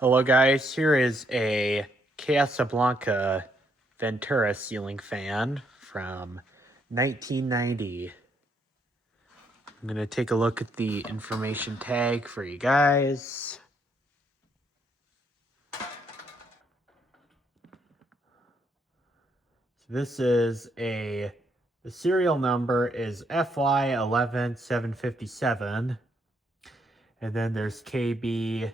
Hello guys, here is a Casablanca Ventura ceiling fan from 1990. I'm going to take a look at the information tag for you guys. So this is the serial number is FY11757, and then there's KB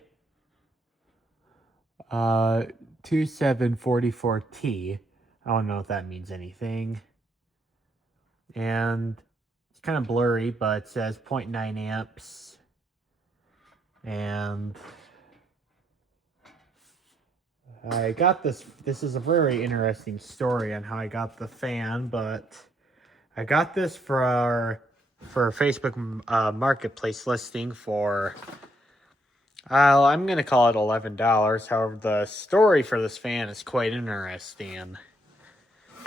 2744T. I don't know if that means anything. And it's kind of blurry, but it says 0.9 amps. And I got this. This is a very interesting story on how I got the fan, but I got this for a Facebook marketplace listing for I'm gonna call it $11. However, the story for this fan is quite interesting.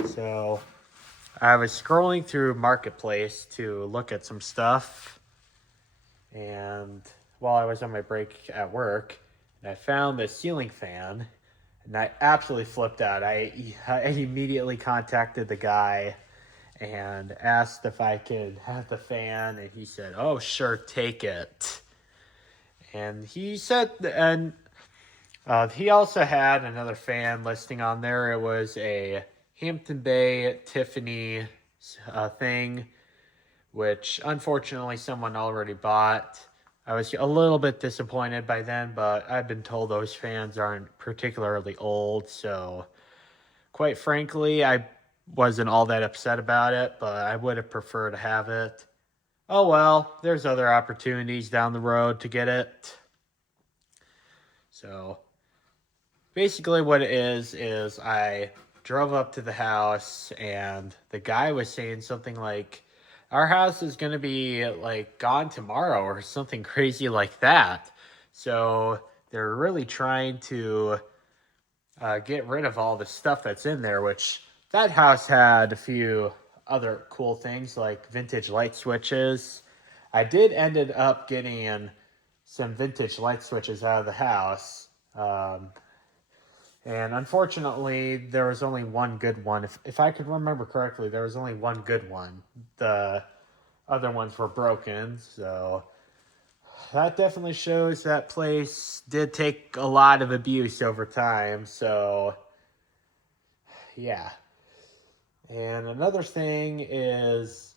So I was scrolling through Marketplace to look at some stuff, and while I was on my break at work, and I found this ceiling fan, and I absolutely flipped out. I immediately contacted the guy and asked if I could have the fan, and he said, "Oh, sure, take it." And he said, and he also had another fan listing on there. It was a Hampton Bay Tiffany thing, which unfortunately someone already bought. I was a little bit disappointed by then, but I've been told those fans aren't particularly old, so quite frankly, I wasn't all that upset about it, but I would have preferred to have it. Oh well, there's other opportunities down the road to get it. So basically what it is I drove up to the house, and the guy was saying something like, our house is going to be like gone tomorrow or something crazy like that. So they're really trying to get rid of all the stuff that's in there, which that house had a few other cool things like vintage light switches. I did ended up getting some vintage light switches out of the house. And unfortunately, there was only one good one. If I could remember correctly, there was only one good one. The other ones were broken, so that definitely shows that place did take a lot of abuse over time. So, yeah. And another thing is,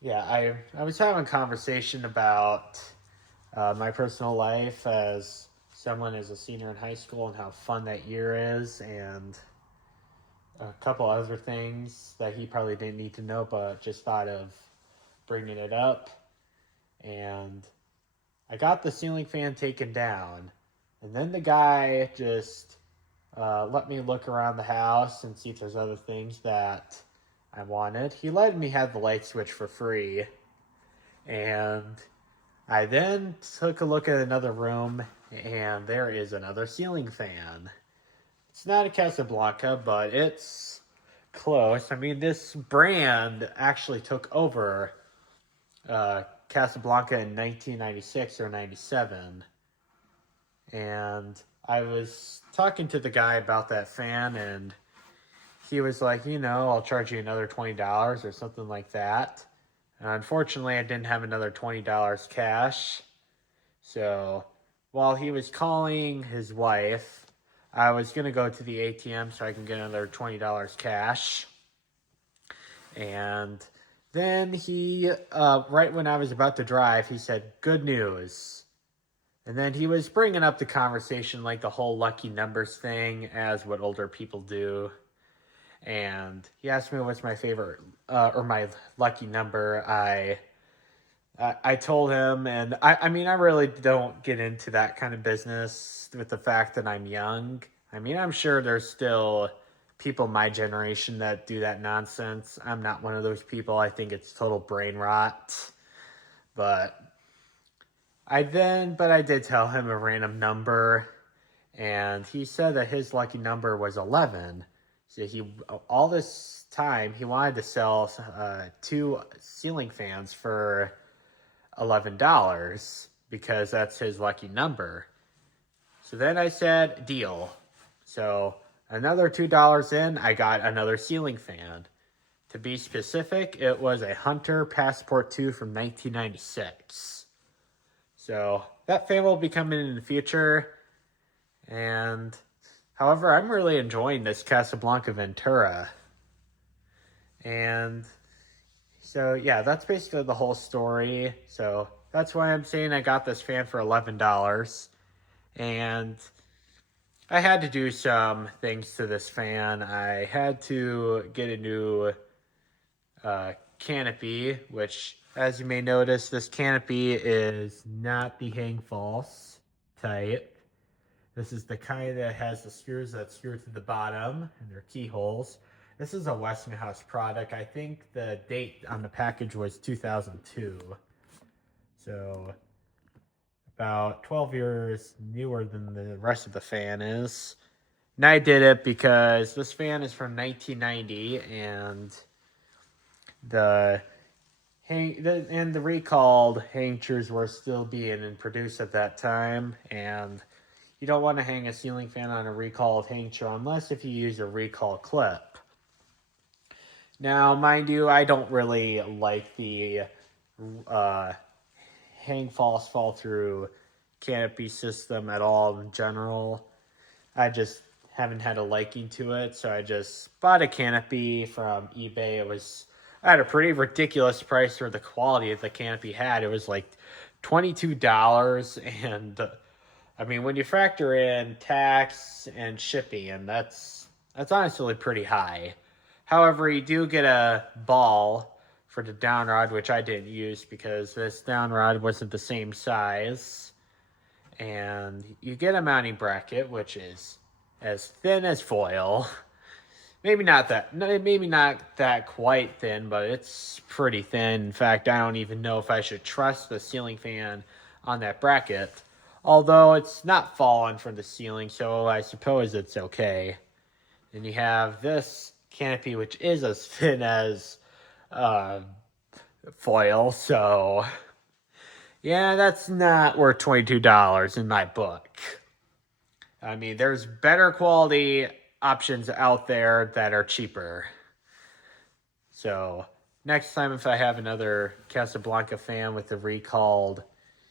yeah, I was having a conversation about my personal life as someone as a senior in high school and how fun that year is, and a couple other things that he probably didn't need to know, but just thought of bringing it up. And I got the ceiling fan taken down, and then the guy just let me look around the house and see if there's other things that I wanted. He let me have the light switch for free, and I then took a look at another room, and there is another ceiling fan. It's not a Casablanca, but it's close. I mean, this brand actually took over Casablanca in 1996 or 97. And I was talking to the guy about that fan, and he was like, I'll charge you another $20 or something like that. And unfortunately, I didn't have another $20 cash. So while he was calling his wife, I was going to go to the ATM so I can get another $20 cash. And then he, right when I was about to drive, he said, "Good news." And then he was bringing up the conversation like the whole lucky numbers thing, as what older people do. And he asked me what's my favorite, or my lucky number. I told him, and I mean, I really don't get into that kind of business with the fact that I'm young. I mean, I'm sure there's still people my generation that do that nonsense. I'm not one of those people. I think it's total brain rot. But I did tell him a random number, and he said that his lucky number was 11. So all this time, he wanted to sell two ceiling fans for $11 because that's his lucky number. So then I said, deal. So another $2 in, I got another ceiling fan. To be specific, it was a Hunter Passport 2 from 1996. So that fan will be coming in the future. And however, I'm really enjoying this Casablanca Ventura. And so yeah, that's basically the whole story. So that's why I'm saying I got this fan for $11. And I had to do some things to this fan. I had to get a new canopy, which, as you may notice, this canopy is not the hang false type. This is the kind that has the screws that screw to the bottom and they're keyholes. This is a Westinghouse product. I think the date on the package was 2002. So about 12 years newer than the rest of the fan is. And I did it because this fan is from 1990 and the recalled hangers were still being produced at that time, and you don't want to hang a ceiling fan on a recalled hanger unless if you use a recall clip. Now, mind you, I don't really like the hang false fall through canopy system at all in general. I just haven't had a liking to it, so I just bought a canopy from eBay. It was at a pretty ridiculous price for the quality that the canopy had. It was like $22, and I mean, when you factor in tax and shipping, and that's honestly pretty high. However, you do get a ball for the down rod, which I didn't use because this down rod wasn't the same size. And you get a mounting bracket, which is as thin as foil. Maybe not that quite thin, but it's pretty thin. In fact, I don't even know if I should trust the ceiling fan on that bracket. Although it's not fallen from the ceiling, so I suppose it's okay. And you have this canopy, which is as thin as foil, so yeah, that's not worth $22 in my book. I mean, there's better quality options out there that are cheaper. So next time if I have another Casablanca fan with the recalled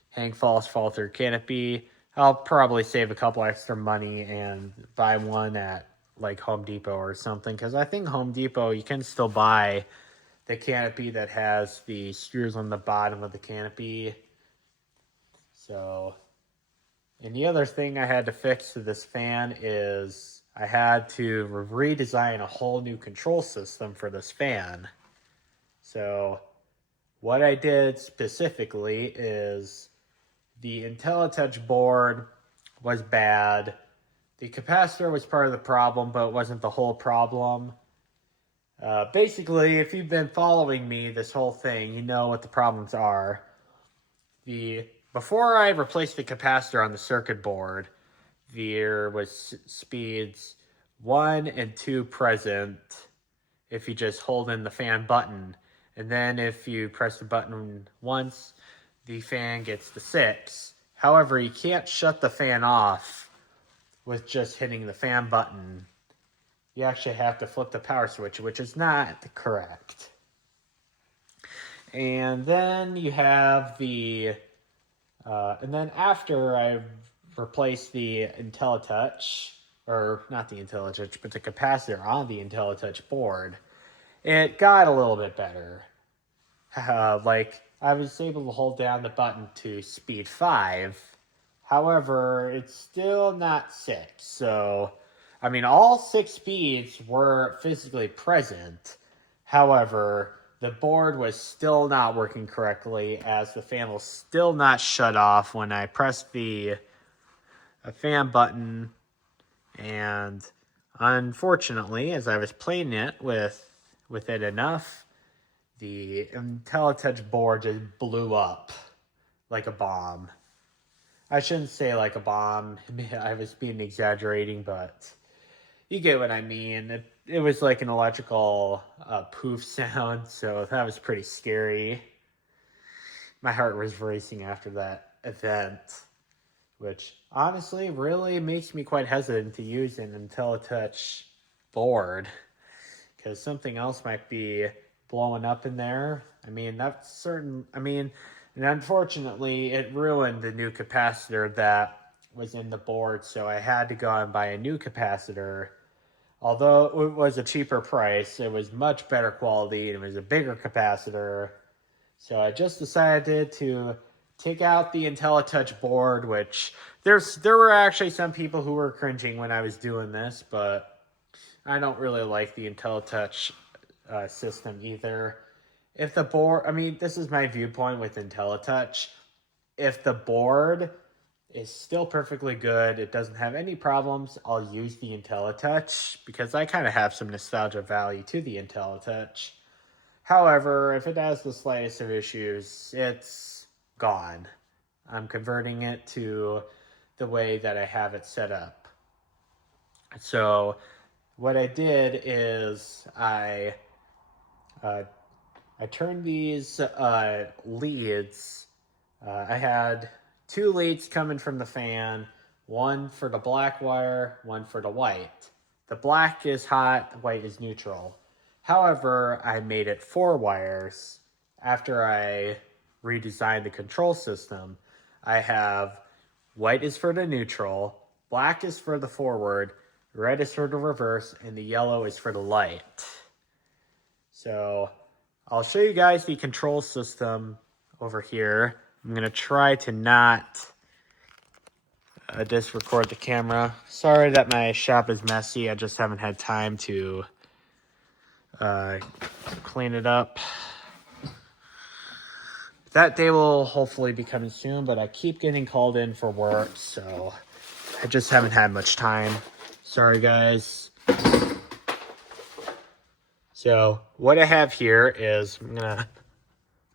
hang false fall through canopy, I'll probably save a couple extra money and buy one at like Home Depot or something, because I think Home Depot you can still buy the canopy that has the screws on the bottom of the canopy. So, and the other thing I had to fix to this fan is I had to redesign a whole new control system for this fan. So what I did specifically is the IntelliTouch board was bad. The capacitor was part of the problem, but it wasn't the whole problem. Basically, if you've been following me this whole thing, you know what the problems are. Before I replaced the capacitor on the circuit board, there was speeds 1 and 2 present if you just hold in the fan button. And then if you press the button once, the fan gets to 6. However, you can't shut the fan off with just hitting the fan button. You actually have to flip the power switch, which is not correct. And then you have and then after I replaced the IntelliTouch, or not the IntelliTouch, but the capacitor on the IntelliTouch board, it got a little bit better. Like, I was able to hold down the button to speed 5. However, it's still not 6. So, I mean, all 6 speeds were physically present. However, the board was still not working correctly, as the fan will still not shut off when I press the fan button. And unfortunately, as I was playing it with it enough, the IntelliTouch board just blew up like a bomb. I shouldn't say like a bomb. I was being exaggerating, but you get what I mean. It was like an electrical poof sound, so that was pretty scary. My heart was racing after that event. which honestly really makes me quite hesitant to use an IntelliTouch board, because something else might be blowing up in there. I mean, that's certain. I mean, and unfortunately, it ruined the new capacitor that was in the board, so I had to go and buy a new capacitor. Although it was a cheaper price, it was much better quality, and it was a bigger capacitor. So I just decided to take out the IntelliTouch board, which there were actually some people who were cringing when I was doing this, but I don't really like the IntelliTouch system either. If the board, I mean, this is my viewpoint with IntelliTouch. If the board is still perfectly good, it doesn't have any problems, I'll use the IntelliTouch because I kind of have some nostalgia value to the IntelliTouch. However, if it has the slightest of issues, it's gone. I'm converting it to the way that I have it set up. So what I did is I turned these leads. I had two leads coming from the fan, one for the black wire, one for the white. The black is hot, the white is neutral. However, I made it 4 wires after I redesigned the control system. I have white is for the neutral, black is for the forward, red is for the reverse, and the yellow is for the light. So I'll show you guys the control system over here. I'm going to try to not disrecord the camera. Sorry that my shop is messy. I just haven't had time to clean it up. That day will hopefully be coming soon, but I keep getting called in for work, so I just haven't had much time. Sorry, guys. So what I have here is I'm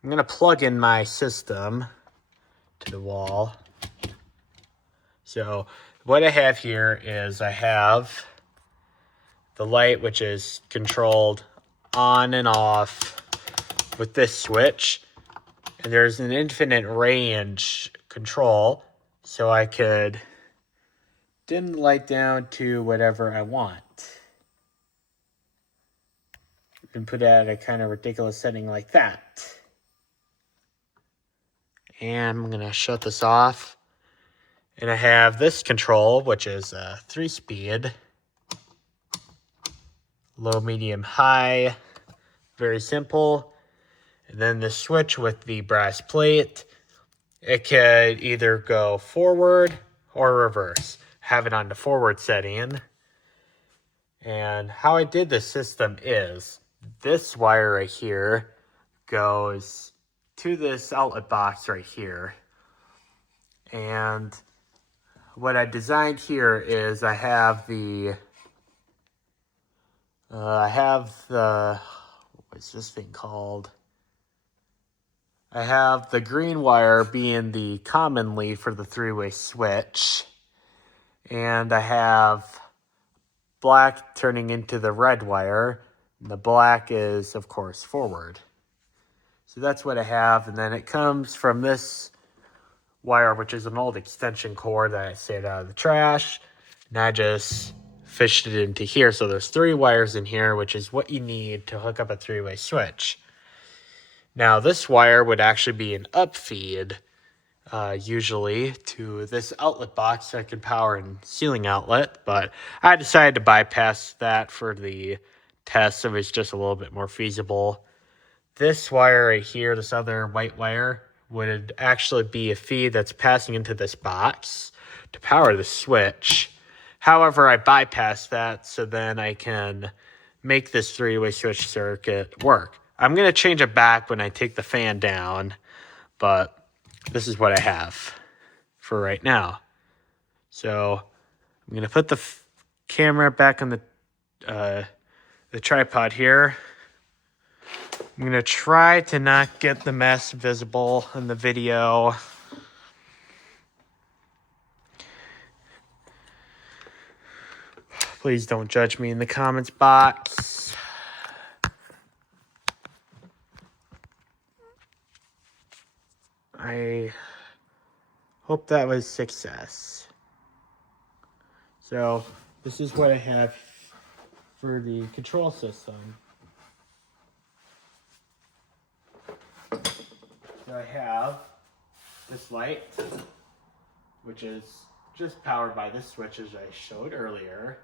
gonna plug in my system to the wall. So what I have here is I have the light, which is controlled on and off with this switch. And there's an infinite range control, so I could dim the light down to whatever I want. You can put it at a kind of ridiculous setting like that. And I'm gonna shut this off. And I have this control, which is a 3-speed. Low, medium, high. Very simple. And then the switch with the brass plate. It could either go forward or reverse. Have it on the forward setting. And how I did the system is this wire right here goes to this outlet box right here. And what I designed here is I have the what's this thing called? I have the green wire being the common lead for the 3-way switch. And I have black turning into the red wire. And the black is, of course, forward. So that's what I have. And then it comes from this wire, which is an old extension cord that I saved out of the trash. And I just fished it into here. So there's 3 wires in here, which is what you need to hook up a 3-way switch. Now, this wire would actually be an up feed, usually, to this outlet box so I could power and ceiling outlet. But I decided to bypass that for the test, so it's just a little bit more feasible. This wire right here, this other white wire, would actually be a feed that's passing into this box to power the switch. However, I bypassed that so then I can make this 3-way switch circuit work. I'm going to change it back when I take the fan down, but this is what I have for right now. So I'm going to put the camera back on the tripod here. I'm going to try to not get the mess visible in the video. Please don't judge me in the comments box. I hope hope that was success. So this is what I have for the control system. So I have this light, which is just powered by this switch as I showed earlier.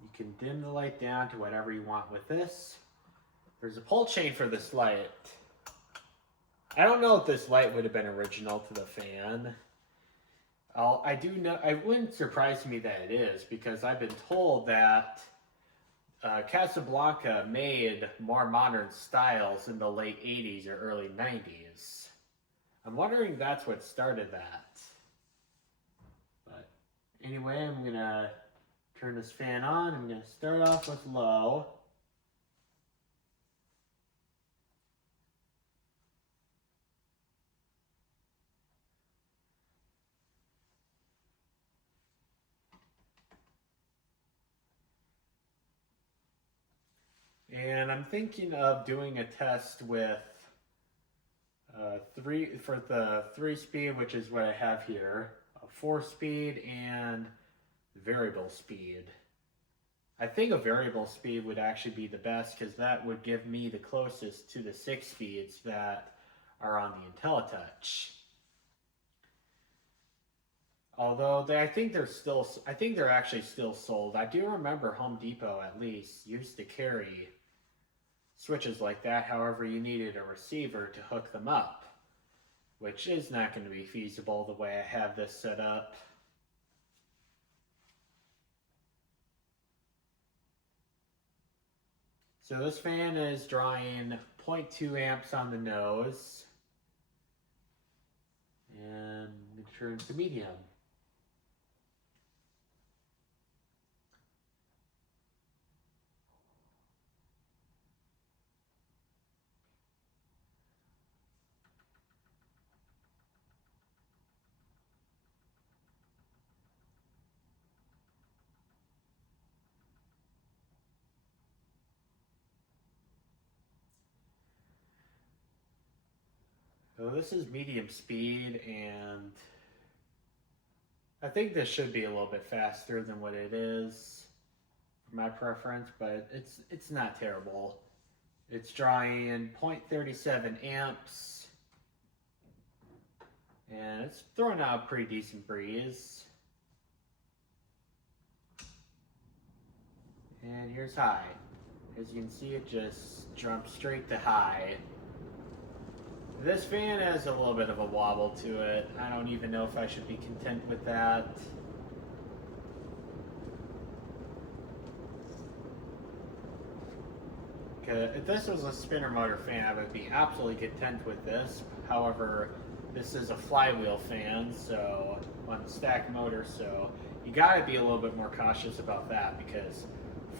You can dim the light down to whatever you want with this. There's a pull chain for this light. I don't know if this light would have been original to the fan. I do know, it wouldn't surprise me that it is, because I've been told that Casablanca made more modern styles in the late 80s or early 90s. I'm wondering if that's what started that. But anyway, I'm gonna turn this fan on. I'm gonna start off with low. And I'm thinking of doing a test with the 3-speed, which is what I have here, a 4-speed and variable speed. I think a variable speed would actually be the best, because that would give me the closest to the 6 speeds that are on the IntelliTouch. Although I think they're actually still sold. I do remember Home Depot at least used to carry switches like that. However, you needed a receiver to hook them up, which is not going to be feasible the way I have this set up. So this fan is drawing 0.2 amps on the nose, and it turns to medium. So this is medium speed, and I think this should be a little bit faster than what it is for my preference, but it's not terrible. It's drawing 0.37 amps, and it's throwing out a pretty decent breeze. And here's high. As you can see, it just jumps straight to high. This fan has a little bit of a wobble to it. I don't even know if I should be content with that. If this was a spinner motor fan, I would be absolutely content with this. However, this is a flywheel fan, so on the stack motor, so you gotta be a little bit more cautious about that, because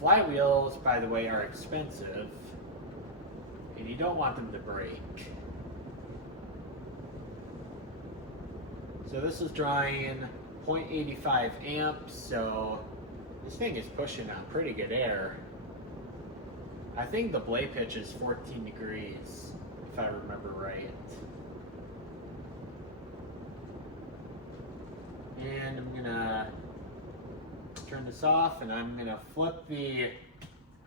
flywheels, by the way, are expensive, and you don't want them to break. So this is drawing 0.85 amps, so this thing is pushing out pretty good air. I think the blade pitch is 14 degrees, if I remember right. And I'm gonna turn this off, and I'm gonna flip the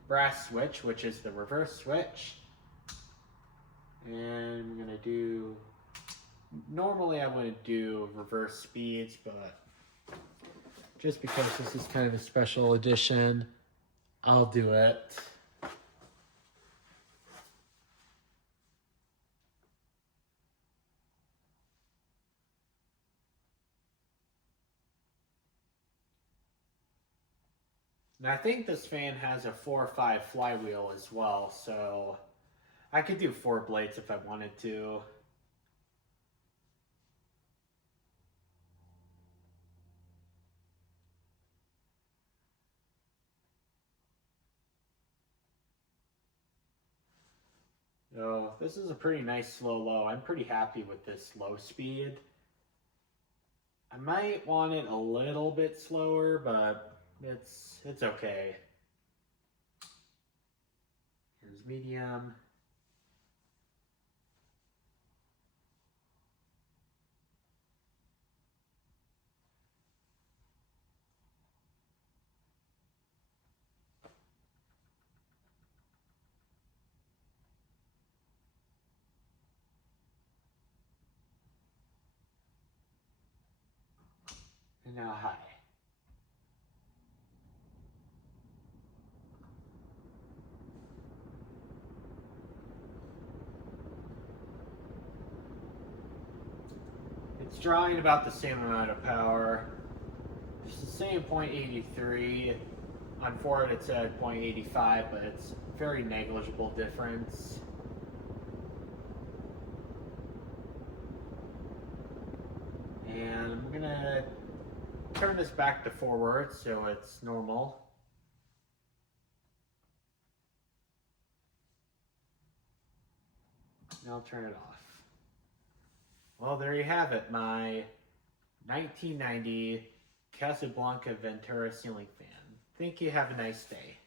brass switch, which is the reverse switch. And I'm gonna do, normally I wouldn't do reverse speeds, but just because this is kind of a special edition, I'll do it. And I think this fan has a 4 or 5 flywheel as well, so I could do 4 blades if I wanted to. So this is a pretty nice slow low. I'm pretty happy with this low speed. I might want it a little bit slower, but it's okay. Here's medium. And now high. It's drawing about the same amount of power. It's the same 0.83. On Ford it said 0.85, but it's very negligible difference. And I'm gonna turn this back to forward so it's normal. And I'll turn it off. Well, there you have it, my 1990 Casablanca Ventura ceiling fan. Thank you. Have a nice day.